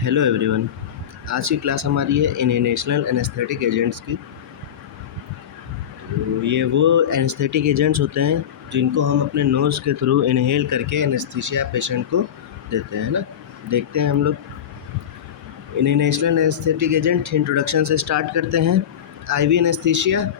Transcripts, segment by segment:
Hello everyone. आज की class हमारी है इनहेलेशनल एनेस्थेटिक एजेंट्स की। तो ये वो एनेस्थेटिक एजेंट्स होते हैं जिनको हम अपने नोज़ के थ्रू इनहेल करके एनेस्थीसिया पेशेंट को देते हैं ना। देखते हैं हम लोग इनहेलेशनल एनेस्थेटिक एजेंट इंट्रोडक्शन से स्टार्ट करते हैं। आईवी एनेस्थीसिया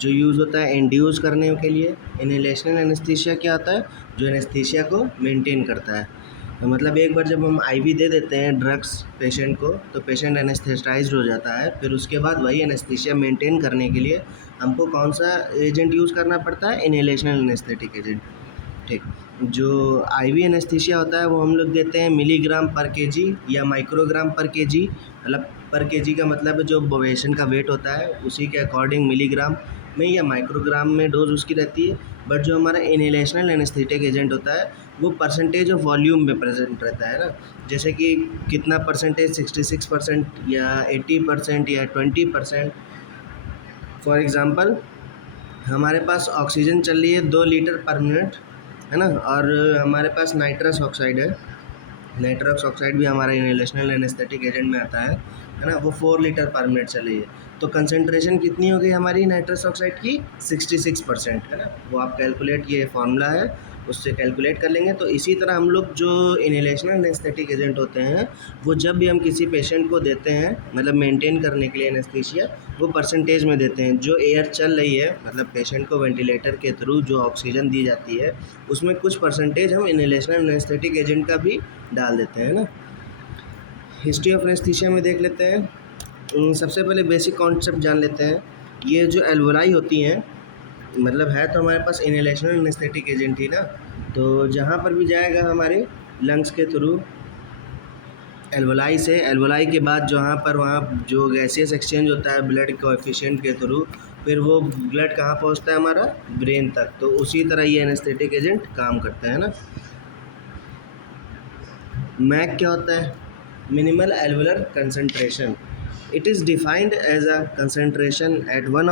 जो यूज़ होता है इंड्यूस करने के लिए। इनहेलेशनल एनेस्थीसिया क्या होता है? जो एनेस्थीसिया को मेंटेन करता है। तो मतलब एक बार जब हम आईवी दे देते हैं ड्रग्स पेशेंट को तो पेशेंट एनेस्थेटाइज्ड हो जाता है। फिर उसके बाद वही एनेस्थीसिया मेंटेन करने के लिए हमको कौन सा एजेंट यूज़ करना पड़ता है? Inhalational anaesthetic agent. ठीक। जो आईवी एनेस्थीसिया होता है वो हम लोग देते हैं मिलीग्राम पर केजी या माइक्रोग्राम पर केजी। मतलब पर केजी का मतलब जो पेशेंट का वेट होता है उसी के अकॉर्डिंग मिलीग्राम में या माइक्रोग्राम में डोज उसकी रहती है। बट जो हमारा इनहेलेशनल एनेस्थेटिक एजेंट होता है वो परसेंटेज ऑफ वॉल्यूम में प्रेजेंट रहता है ना। जैसे कि कितना परसेंटेज, 66% या 80% या 20%। फॉर एग्ज़ाम्पल हमारे पास ऑक्सीजन चल रही है 2 लीटर पर मिनट, है ना, और हमारे पास नाइट्रस ऑक्साइड है। नाइट्रस ऑक्साइड भी हमारा इनहेलेशनल एनेस्थेटिक एजेंट में आता है ना। वो 4 लीटर पर मिनट चल रही है। तो कंसंट्रेशन कितनी हो गई हमारी नाइट्रस ऑक्साइड की? 66%, है ना। वो आप कैलकुलेट, ये फार्मूला है, उससे कैलकुलेट कर लेंगे। तो इसी तरह हम लोग जो इनहेलेशनल एनेस्थेटिक एजेंट होते हैं वो जब भी हम किसी पेशेंट को देते हैं मतलब मेंटेन करने के लिए एनेस्थीसिया, वो परसेंटेज में देते हैं। जो एयर चल रही है मतलब पेशेंट को वेंटिलेटर के थ्रू जो ऑक्सीजन दी जाती है उसमें कुछ परसेंटेज हम इनहेलेशनल एनेस्थेटिक एजेंट का भी डाल देते हैं ना। हिस्ट्री ऑफ एनेस्थीसिया में देख लेते हैं। सबसे पहले बेसिक कॉन्सेप्ट जान लेते हैं। ये जो एल्वोलाई होती हैं मतलब है तो हमारे पास इनहेलेशनल एनेस्थेटिक एजेंट ही ना। तो जहाँ पर भी जाएगा हमारे लंग्स के थ्रू एल्वोलाई से, एल्वोलाई के बाद जहाँ पर वहाँ जो गैसियस एक्सचेंज होता है ब्लड कोएफिशिएंट के थ्रू, फिर वो ब्लड कहाँ पहुँचता है? हमारा ब्रेन तक। तो उसी तरह ये एनेस्थेटिक एजेंट काम करते हैं ना। मैक क्या होता है? Minimal alveolar concentration. It is defined as a concentration at 1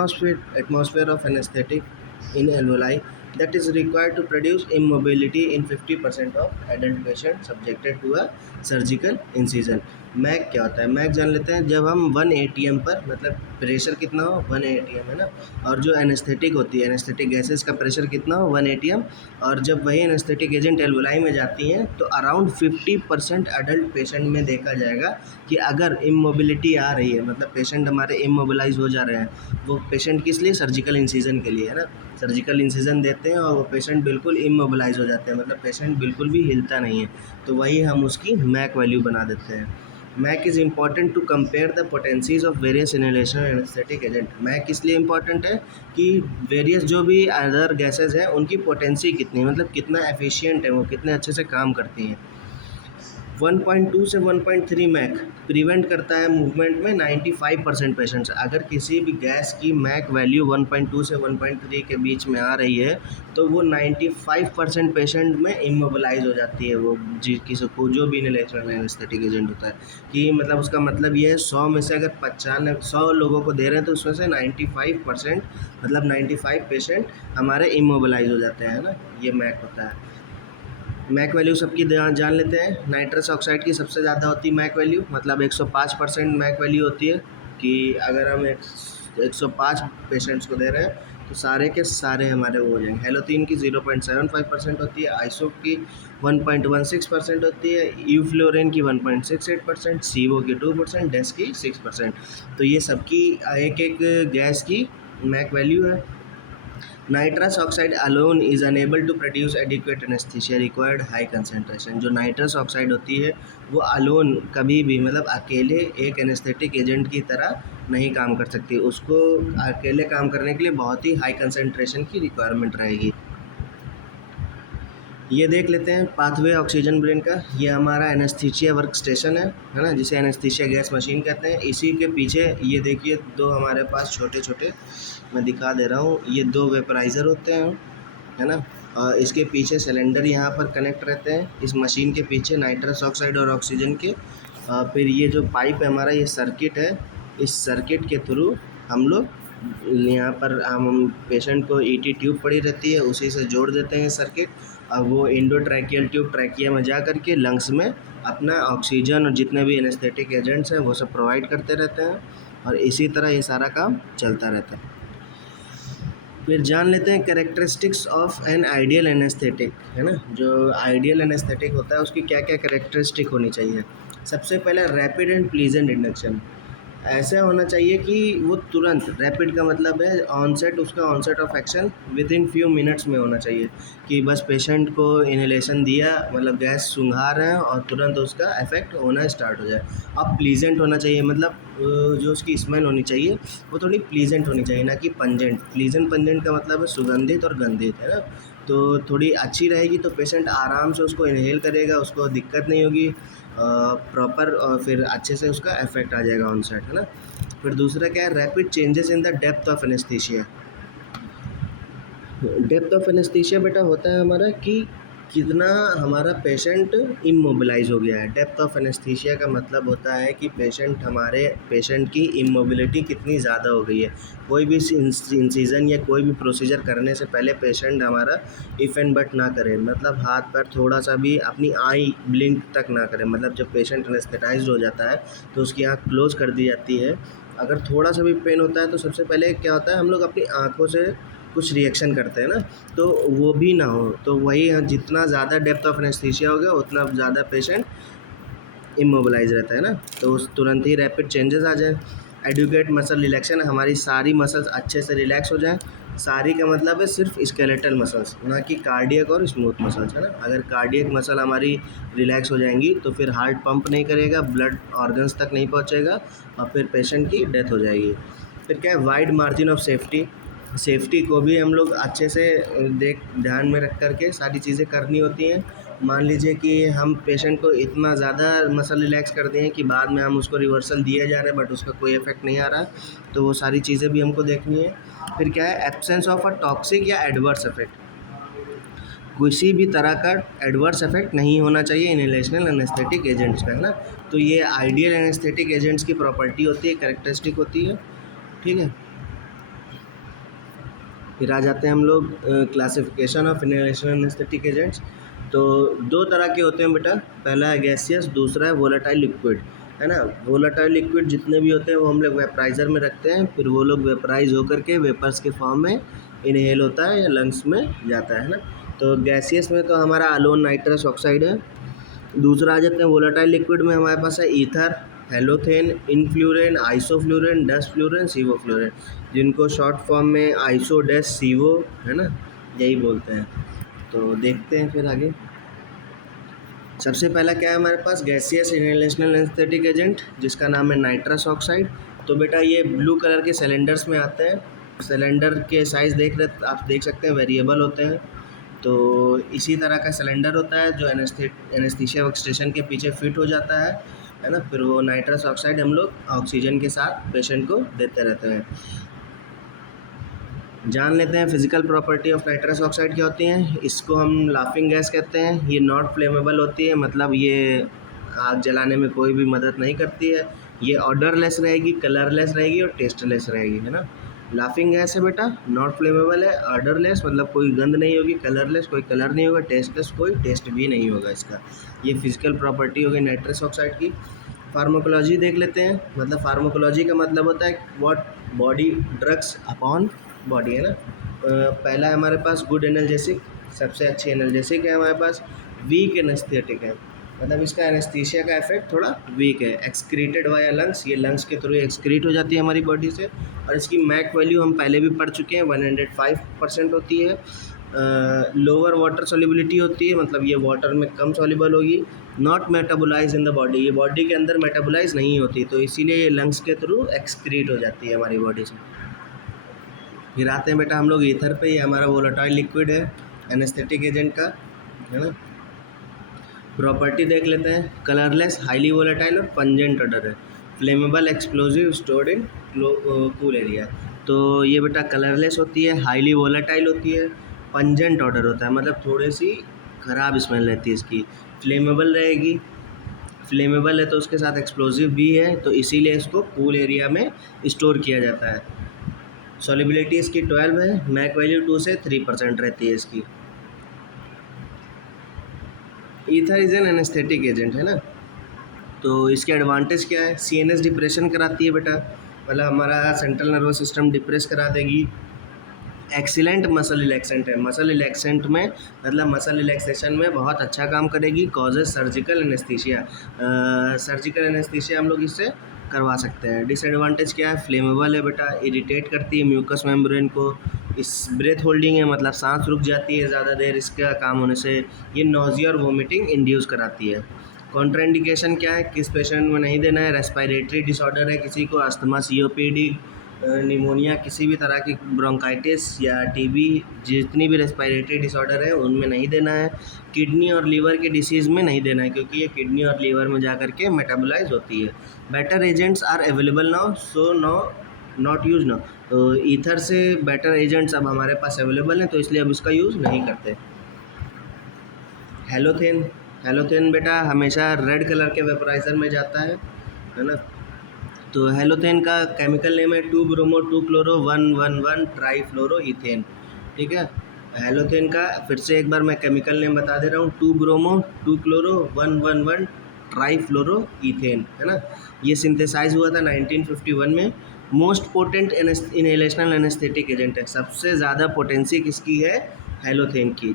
atmosphere of anesthetic in alveoli that is required to produce immobility in 50% of adult patients subjected to a surgical incision. MAC क्या होता है? Mac जान लेते हैं। जब हम 1 ATM पर मतलब प्रेशर कितना हो? 1 ATM, है ना। और जो एनेस्थेटिक होती है, एनेस्थेटिक गैसेस का प्रेशर कितना हो? 1 ATM। और जब वही एनेस्थेटिक एजेंट एल्वोलाई में जाती हैं तो अराउंड 50% अडल्ट पेशेंट में देखा जाएगा कि अगर इमोबिलिटी आ रही है मतलब पेशेंट हमारे इमोबिलाइज हो जा रहे हैं, वो पेशेंट किस लिए? सर्जिकल इंसिजन के लिए, है ना। सर्जिकल इंसिजन देते हैं और वो पेशेंट बिल्कुल इमोबिलाइज हो जाते हैं मतलब पेशेंट बिल्कुल भी हिलता नहीं है। तो वही हम उसकी मैक वैल्यू बना देते हैं। MAC is important to compare the potencies of various inhalational anaesthetic agent. MAC इसलिए इम्पॉर्टेंट है कि वेरियस जो भी अदर गैसेज हैं उनकी पोटेंसी कितनी है, मतलब कितना एफिशिएंट है, वो कितने अच्छे से काम करती हैं। 1.2 से 1.3 मैक प्रिवेंट करता है मूवमेंट में 95% पेशेंट्स। अगर किसी भी गैस की मैक वैल्यू 1.2 से 1.3 के बीच में आ रही है तो वो 95% पेशेंट में इमोबिलाइज हो जाती है वो किसी को जो भी इनहेलेशनल एनेस्थेटिक एजेंट होता है। कि मतलब उसका मतलब ये है 100 में से अगर 100 लोगों को दे रहे हैं तो उसमें से 95% मतलब 95 पेशेंट हमारे इमोबिलाइज हो जाते हैं ना। ये मैक होता है। मैक वैल्यू सबकी जान लेते हैं। नाइट्रस ऑक्साइड की सबसे ज़्यादा होती है मैक वैल्यू, मतलब 105% मैक वैल्यू होती है। कि अगर हम 105 पेशेंट्स को दे रहे हैं तो सारे के सारे हमारे वो हो जाएंगे। हेलोथीन की 0.75% होती है, आइसोप की 1.16% होती है, यूफ्लोरिन की 1.68%, सीवो की 2%, डेस की 6%। तो ये सबकी एक एक गैस की मैक वैल्यू है। Nitrous oxide alone is unable to produce adequate anaesthesia required high concentration. जो नाइट्रस ऑक्साइड होती है वो अलोन कभी भी मतलब अकेले एक एनेस्थेटिक एजेंट की तरह नहीं काम कर सकती। उसको अकेले काम करने के लिए बहुत ही हाई कंसनट्रेशन की रिक्वायरमेंट रहेगी। ये देख लेते हैं पाथवे ऑक्सीजन ब्रेन का। ये हमारा एनेस्थीसिया वर्क स्टेशन है ना, जिसे एनेस्थीसिया गैस मशीन कहते हैं। इसी के पीछे ये देखिए दो हमारे पास छोटे छोटे, मैं दिखा दे रहा हूँ, ये 2 वेपराइज़र होते हैं, है ना। और इसके पीछे सिलेंडर यहाँ पर कनेक्ट रहते हैं इस मशीन के पीछे नाइट्रस ऑक्साइड और ऑक्सीजन के। फिर ये जो पाइप है हमारा, ये सर्किट है। इस सर्किट के थ्रू हम लोग यहाँ पर हम पेशेंट को ईटी ट्यूब पड़ी रहती है उसी से जोड़ देते हैं सर्किट। अब वो इंडोट्रैकियल ट्यूब ट्रैकिया में जा कर के लंग्स में अपना ऑक्सीजन और जितने भी एनेस्थेटिक एजेंट्स हैं वो सब प्रोवाइड करते रहते हैं, और इसी तरह ये सारा काम चलता रहता है। फिर जान लेते हैं characteristics of an ideal anaesthetic, है ना। जो आइडियल एनेस्थेटिक होता है उसकी क्या क्या कैरेक्टरिस्टिक होनी चाहिए। सबसे पहला रैपिड एंड प्लीजेंट इंडक्शन। ऐसा होना चाहिए कि वो तुरंत, रैपिड का मतलब है ऑनसेट, उसका onset of action within few minutes में होना चाहिए, कि बस पेशेंट को इन्हेलेशन दिया, मतलब गैस सूंघा रहे हैं और तुरंत उसका इफेक्ट होना स्टार्ट हो जाए। अब प्लीजेंट होना चाहिए, मतलब जो उसकी स्मेल होनी चाहिए वो थोड़ी प्लीजेंट होनी चाहिए, ना कि पंजेंट। प्लीजेंट पंजेंट का मतलब है सुगंधित और गंधित, है ना। तो थोड़ी अच्छी रहेगी तो पेशेंट आराम से उसको इनहेल करेगा, उसको दिक्कत नहीं होगी प्रॉपर, और फिर अच्छे से उसका इफेक्ट आ जाएगा ऑन सेट, है ना। फिर दूसरा क्या है, rapid changes in the depth of anaesthesia. Depth of anaesthesia बेटा होता है हमारा कि कितना हमारा पेशेंट इमोबिलाइज हो गया है। डेप्थ ऑफ एनेस्थीसिया का मतलब होता है कि पेशेंट की इमोबिलिटी कितनी ज़्यादा हो गई है। कोई भी इंसिजन या कोई भी प्रोसीजर करने से पहले पेशेंट हमारा इफ़ एंड बट ना करे, मतलब हाथ पैर थोड़ा सा भी अपनी आई ब्लिंक तक ना करे। मतलब जब पेशेंट एनेस्थेटाइज्ड हो जाता है तो उसकी आँख क्लोज कर दी जाती है। अगर थोड़ा सा भी पेन होता है तो सबसे पहले क्या होता है, हम लोग अपनी आँखों से कुछ रिएक्शन करते हैं ना, तो वो भी ना हो। तो वही जितना ज़्यादा डेप्थ ऑफ एनेस्थीसिया हो गया उतना ज़्यादा पेशेंट इमोबिलाइज रहता है ना, तो उस तुरंत ही रैपिड चेंजेस आ जाए। एडुकेट मसल रिलैक्शन, हमारी सारी मसल्स अच्छे से रिलैक्स हो जाएं। सारी का मतलब है सिर्फ स्केलेटल मसल्स, ना कि कार्डियक और स्मूथ मसल्स, है ना। अगर कार्डियक मसल हमारी रिलैक्स हो जाएंगी तो फिर हार्ट पंप नहीं करेगा, ब्लड ऑर्गन्स तक नहीं पहुंचेगा और फिर पेशेंट की डेथ हो जाएगी। फिर क्या है, wide margin of safety. Safety को भी हम लोग अच्छे से ध्यान में रख करके सारी चीज़ें करनी होती हैं। मान लीजिए कि हम पेशेंट को इतना ज़्यादा मसल रिलैक्स कर दें कि बाद में हम उसको रिवर्सल दिए जा रहे हैं बट उसका कोई इफेक्ट नहीं आ रहा, तो वो सारी चीज़ें भी हमको देखनी है। फिर क्या है, एब्सेंस ऑफ अ टॉक्सिक या एडवर्स इफेक्ट। किसी भी तरह का एडवर्स इफेक्ट नहीं होना चाहिए इनहेलेशनल एनेस्थेटिक एजेंट्स का, है ना। तो ये आइडियल एनेस्थेटिक एजेंट्स की प्रॉपर्टी होती है, कैरेक्टरिस्टिक होती है, ठीक है। फिर आ जाते हैं हम लोग classification of inhalation anaesthetic agents. तो दो तरह के होते हैं बेटा, पहला है गैसियस, दूसरा है वोलेटाइल लिक्विड, है ना। वोलेटाइल लिक्विड जितने भी होते हैं वो हम लोग वेपराइज़र में रखते हैं, फिर वो लोग वेपराइज होकर के वेपर्स के फॉर्म में इनहेल होता है या लंग्स में जाता है ना। तो गैसियस में तो हमारा अलोन नाइट्रस ऑक्साइड है। दूसरा आ जाते हैं वोलेटाइल लिक्विड में, हमारे पास है ईथर, हेलोथेन, इनफ्लूरेन, आइसोफ्लूरेन, डसफ्लूरेन, सीवोफ्लूरेन, जिनको शॉर्ट फॉर्म में आइसो डस सीवो, है ना, यही बोलते हैं। तो देखते हैं फिर आगे। सबसे पहला क्या है हमारे पास, गैसियस इनहेलेशनल एनेस्थेटिक एजेंट, जिसका नाम है नाइट्रस ऑक्साइड। तो बेटा ये ब्लू कलर के सिलेंडर्स में आते हैं। सिलेंडर के साइज़ आप देख सकते हैं, वेरिएबल होते हैं। तो इसी तरह का सिलेंडर होता है जो एनेस्थीसिया वर्क स्टेशन के पीछे फिट हो जाता है ना। फिर वो नाइट्रस ऑक्साइड हम लोग ऑक्सीजन के साथ पेशेंट को देते रहते हैं। जान लेते हैं physical property of nitrous oxide क्या होती हैं। इसको हम लाफिंग गैस कहते हैं। ये नॉट फ्लेमेबल होती है, मतलब ये आग जलाने में कोई भी मदद नहीं करती है। ये ऑर्डरलेस रहेगी, कलरलेस रहेगी और टेस्टलेस रहेगी, है ना। लाफिंग गैस है बेटा, नॉट फ्लेमेबल है, ऑर्डरलेस मतलब कोई गंध नहीं होगी, कलरलेस कोई कलर नहीं होगा, टेस्टलेस कोई टेस्ट भी नहीं होगा इसका। ये फिजिकल प्रॉपर्टी हो गई नाइट्रस ऑक्साइड की। फार्माकोलॉजी देख लेते हैं। मतलब फार्माकोलॉजी का मतलब होता है what body drugs upon body, है ना। पहला है हमारे पास गुड एनाल्जेसिक, सबसे अच्छी एनाल्जेसिक है हमारे पास। वीक एनेस्थेटिक है, मतलब इसका एनेस्थीसिया का इफेक्ट थोड़ा वीक है। एक्सक्रीटेड वाया लंग्स, ये लंग्स के थ्रू एक्सक्रीट हो जाती है हमारी बॉडी से। और इसकी मैक वैल्यू हम पहले भी पढ़ चुके हैं, 105% होती है। लोअर वाटर सॉल्युबिलिटी होती है, मतलब ये वाटर में कम सॉल्युबल होगी। Not metabolize in the body, ये बॉडी के अंदर मेटाबोलाइज नहीं होती, तो इसीलिए ये लंग्स के थ्रू एक्सक्रीट हो जाती है हमारी बॉडी से। फिर आते हैं बेटा हम लोग ईथर पे, ये हमारा वोलेटाइल लिक्विड है एनेस्थेटिक एजेंट का, है ना। प्रॉपर्टी देख लेते हैं। कलरलेस, हाईली वोलेटाइल और पंजेंट ऑर्डर है। Flammable, explosive, stored in cool area. तो ये बेटा कलरलेस होती है, हाईली वोलेटाइल होती है, पंजेंट ऑर्डर होता है, मतलब थोड़ी सी ख़राब स्मेल रहती है इसकी। फ्लेमेबल रहेगी, फ्लेमेबल है तो उसके साथ एक्सप्लोजिव भी है, तो इसीलिए इसको कूल एरिया में स्टोर किया जाता है। सॉल्युबिलिटी इसकी 12 है, मैक वैल्यू 2 से 3% रहती है इसकी। Ether is an anaesthetic agent, है ना। तो इसके एडवांटेज क्या है? CNS डिप्रेशन कराती है बेटा, मतलब हमारा सेंट्रल नर्वस सिस्टम डिप्रेस करा देगी। एक्सीलेंट मसल रिलैक्सेंट है, मसल रिलैक्सेंट में मतलब मसल रिलैक्सेशन में बहुत अच्छा काम करेगी। Causes surgical anaesthesia, surgical anaesthesia हम लोग इससे करवा सकते हैं। डिसएडवांटेज क्या है? फ्लेमेबल है बेटा, इरिटेट करती है म्यूकस मेम्ब्रेन को, इस ब्रेथ होल्डिंग है मतलब सांस रुक जाती है ज़्यादा देर इसका काम होने से। ये नोजिया और वोमिटिंग इंड्यूस कराती है। कॉन्ट्राइंडिकेशन क्या है? किस पेशेंट में नहीं देना है? रेस्पिरेटरी डिसऑर्डर है किसी को, अस्थमा, COPD, निमोनिया, किसी भी तरह की ब्रोंकाइटिस या टीबी, जितनी भी रेस्पिरेटरी डिसऑर्डर है उनमें नहीं देना है। किडनी और लीवर के डिसीज़ में नहीं देना है क्योंकि ये किडनी और लीवर में जा कर के मेटाबोलाइज होती है। Better agents are available now, so no not use now. तो ईथर से बेटर एजेंट्स अब हमारे पास अवेलेबल हैं तो इसलिए अब इसका यूज़ नहीं करते। हेलोथेन, हेलोथेन बेटा हमेशा रेड कलर के वेपराइजर में जाता है ना। तो हेलोथेन का केमिकल नेम है 2-ब्रोमो 2-क्लोरो 1,1,1 ट्राईफ्लोरो इथेन। ठीक है, हेलोथेन का फिर से एक बार मैं केमिकल नेम बता दे रहा हूँ, 2-ब्रोमो 2-क्लोरो 1,1,1 ट्राईफ्लोरो इथेन, है ना। ये सिंथेसाइज हुआ था 1951 में। Most potent inhalational anaesthetic agent है, सबसे ज़्यादा पोटेंसी किसकी है? हेलोथेन की।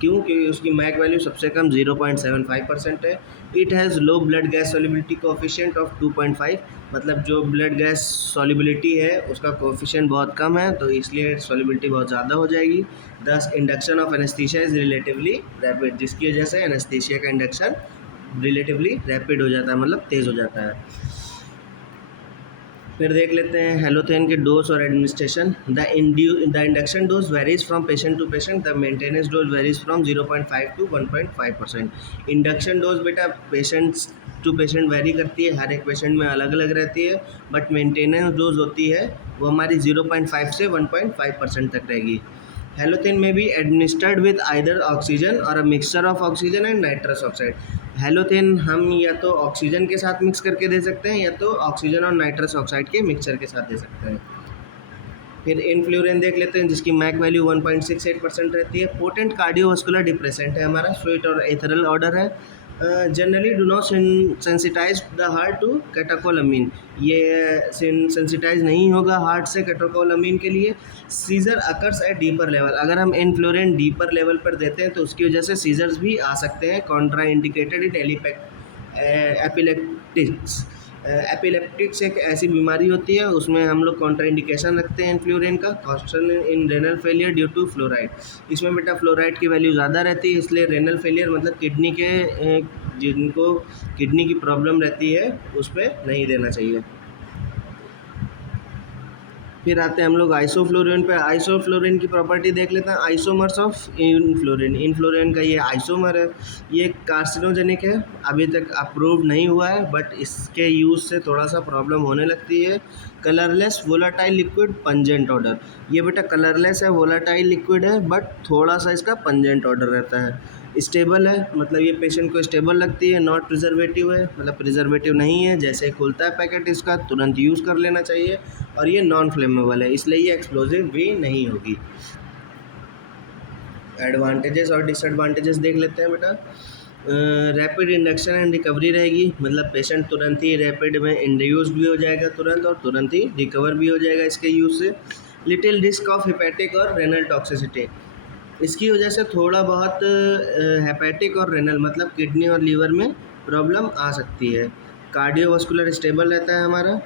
क्योंकि उसकी मैक वैल्यू सबसे कम 0.75% है। It has low blood gas solubility coefficient of 2.5, मतलब जो ब्लड गैस सॉल्युबिलिटी है उसका कोएफिशिएंट बहुत कम है तो इसलिए सॉल्युबिलिटी बहुत ज़्यादा हो जाएगी। दस induction of anaesthesia is relatively rapid, जिसकी वजह से एनेस्थीसिया का इंडक्शन रिलेटिवली रैपिड हो जाता है, मतलब तेज़ हो जाता है। फिर देख लेते हैं हेलोथेन के डोज और administration. The induction dose varies from patient to patient, the maintenance dose varies from 0.5 to 1.5%। Induction dose बेटा पेशेंट्स टू पेशेंट वेरी करती है, हर एक पेशेंट में अलग अलग रहती है, बट मेंटेनेंस डोज होती है वो हमारी 0.5 से 1.5% तक रहेगी। हेलोथेन में भी एडमिनिस्टर्ड विद आइदर ऑक्सीजन और a mixture of oxygen and nitrous oxide. Halothane हम या तो ऑक्सीजन के साथ मिक्स करके दे सकते हैं या तो ऑक्सीजन और नाइट्रस ऑक्साइड के मिक्सचर के साथ दे सकते हैं। फिर इनफ्लूरेन देख लेते हैं जिसकी मैक वैल्यू 1.68% रहती है। पोटेंट कार्डियोवास्कुलर डिप्रेसेंट है हमारा, स्वीट और एथरल ऑर्डर है। Generally do not sensitise the heart to catecholamine, ये सेंसिटाइज नहीं होगा हार्ट से कैटाकोलामीन के लिए। Seizure occurs at deeper level, अगर हम इनफ्लोरेन डीपर लेवल पर देते हैं तो उसकी वजह से सीजर्स भी आ सकते हैं। Contra indicated in epileptics, epileptics एक ऐसी बीमारी होती है उसमें हम लोग कॉन्ट्राइंडिकेशन रखते हैं इनफ्लूरेन का। Constant in renal failure due to fluoride, इसमें बेटा फ्लोराइड की वैल्यू ज़्यादा रहती है इसलिए रेनल फेलियर मतलब किडनी के जिनको किडनी की प्रॉब्लम रहती है उस पर नहीं देना चाहिए। फिर आते हैं हम लोग आइसोफ्लोरिन पे। आइसोफ्लोरिन की प्रॉपर्टी देख लेते हैं। आइसोमर्स ऑफ इनफ्लोरिन, इनफ्लोरिन का ये आइसोमर है, ये कार्सिनोजेनिक है, अभी तक अप्रूव नहीं हुआ है बट इसके यूज़ से थोड़ा सा प्रॉब्लम होने लगती है। Colourless volatile liquid pungent order, ये बेटा कलरलेस है, वोलाटाइल लिक्विड है बट थोड़ा सा इसका पंजेंट ऑर्डर रहता है। स्टेबल है, मतलब ये पेशेंट को स्टेबल लगती है। नॉट प्रिजर्वेटिव है, मतलब प्रिजर्वेटिव नहीं है, जैसे खुलता है पैकेट इसका तुरंत यूज़ कर लेना चाहिए। और ये नॉन फ्लेमेबल है इसलिए ये एक्सप्लोजिव भी नहीं होगी। एडवांटेजेस और डिसएडवांटेजेस देख लेते हैं बेटा। रैपिड इंडक्शन एंड रिकवरी रहेगी, मतलब पेशेंट तुरंत ही रैपिड में इंड्यूस भी हो जाएगा तुरंत और तुरंत ही रिकवर भी हो जाएगा इसके यूज़ से। लिटिल रिस्क ऑफ हेपेटिक और रेनल टॉक्सिसिटी, इसकी वजह से थोड़ा बहुत हेपेटिक और रेनल मतलब किडनी और लीवर में प्रॉब्लम आ सकती है। कार्डियोवास्कुलर स्टेबल रहता है हमारा,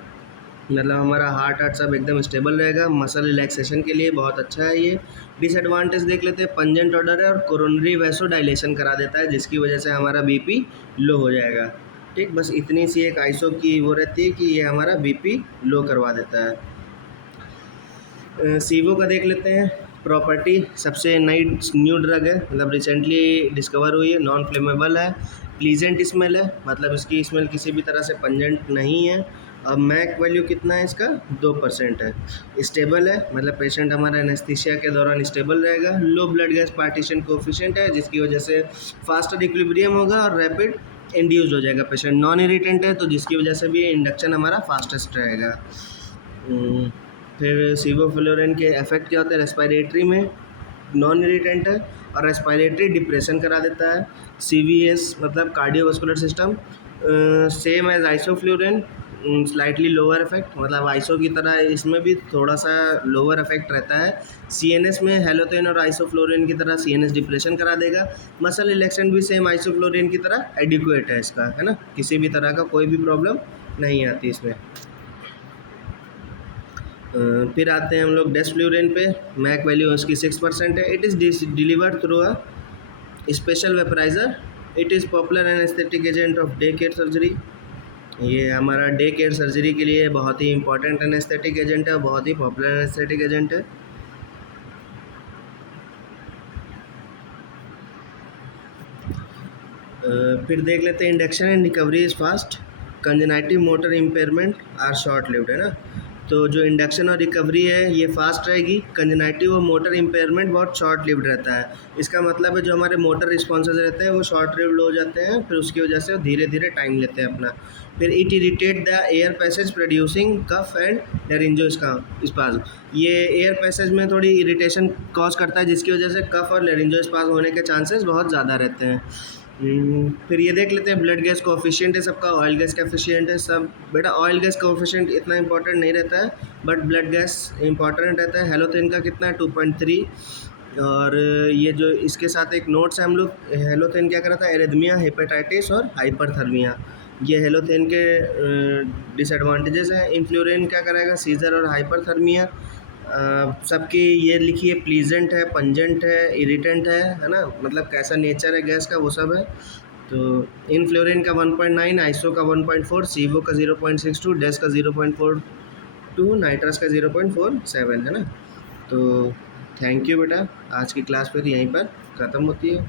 मतलब हमारा हार्ट सब एकदम स्टेबल रहेगा। मसल रिलैक्सेशन के लिए बहुत अच्छा है ये। डिसएडवांटेज देख लेते हैं। पंजेंट ऑर्डर है और कोरोनरी वैसोडाइलेशन करा देता है जिसकी वजह से हमारा बीपी लो हो जाएगा। ठीक, बस इतनी सी एक आइसो की वो रहती है कि ये हमारा बीपी लो करवा देता है। सीवो का देख लेते हैं। प्रॉपर्टी सबसे नई न्यू ड्रग है, मतलब रिसेंटली डिस्कवर हुई है। नॉन फ्लेमेबल है, प्लीजेंट स्मेल है, मतलब इसकी स्मेल किसी भी तरह से पंजेंट नहीं है। अब मैक वैल्यू कितना है इसका? 2% है। स्टेबल है, मतलब पेशेंट हमारा एनेस्थीसिया के दौरान स्टेबल रहेगा। Low blood gas partition coefficient है जिसकी वजह से फास्टर इक्विलिब्रियम होगा और रैपिड इंड्यूस हो जाएगा पेशेंट। नॉन इरिटेंट है तो जिसकी वजह से भी इंडक्शन हमारा फास्टेस्ट रहेगा। फिर सीवोफ्लोरिन के इफेक्ट क्या होते हैं? रेस्पिरेटरी में नॉन इरिटेंट है और रेस्पिरेटरी डिप्रेशन करा देता है। CVS मतलब cardiovascular system, same as isoflurane, slightly lower effect, मतलब आइसो की तरह इसमें भी थोड़ा सा लोअर इफेक्ट रहता है। सीएनएस में हेलोथेन और आइसोफ्लोरिन की तरह सीएनएस डिप्रेशन करा देगा। मसल रिलैक्सेंट भी सेम आइसोफ्लोरिन की तरह एडिक्वेट है इसका, है ना, किसी भी तरह का कोई भी प्रॉब्लम नहीं आती इसमें। फिर आते हैं हम लोग डेस्फ्लूरिन पे। मैक वैल्यू उसकी 6% है। It is delivered through a special vaporizer. It is popular anesthetic agent of day care surgery. ये हमारा डे केयर सर्जरी के लिए बहुत ही इंपॉर्टेंट एनेस्थेटिक एजेंट है, बहुत ही पॉपुलर एनेस्थेटिक एजेंट है। फिर देख लेते हैं induction and recovery is fast. Cognitive motor impairment are short lived, है ना। तो जो इंडक्शन और रिकवरी है ये फास्ट रहेगी। कंजेनाइटिव और मोटर इम्पेयरमेंट बहुत शॉर्ट लिव्ड रहता है। इसका मतलब है जो हमारे मोटर रिस्पॉन्सेज रहते हैं वो शॉर्ट लिव्ड हो जाते हैं, फिर उसकी वजह से वो धीरे धीरे टाइम लेते हैं अपना। फिर it irritate the air passage producing cough and laryngospasm. ये एयर पैसेज में थोड़ी इरिटेशन कॉज करता है, जिसकी वजह से कफ और लेरिंजोस्पाज्म होने के चांसेस बहुत ज़्यादा रहते हैं। फिर ये देख लेते हैं ब्लड गैस कोएफिशिएंट है सबका, ऑयल गैस कोएफिशिएंट है सब। बेटा ऑयल गैस कोएफिशिएंट इतना इंपॉर्टेंट नहीं रहता है, बट ब्लड गैस इंपॉर्टेंट रहता है। हेलोथेन का कितना है 2.3। और ये जो इसके साथ एक नोट्स है हम लोग, हेलोथेन क्या कराता है, एरिथमिया, हेपेटाइटिस और हाइपरथर्मिया। ये हेलोथेन के डिसएडवांटेजेस हैं। इन्फ्लूरेन क्या कराएगा, सीजर और हाइपरथर्मिया। सबकी ये लिखिए, प्लीजेंट है, पंजेंट है, इरिटेंट है ना, मतलब कैसा नेचर है गैस का वो सब है। तो इनफ्लोरिन का 1.9, आइसो का 1.4, सीवो का 0.62, डेस का 0.42, नाइट्रस का 0.47, है ना। तो थैंक यू बेटा, आज की क्लास फिर यहीं पर ख़त्म होती है।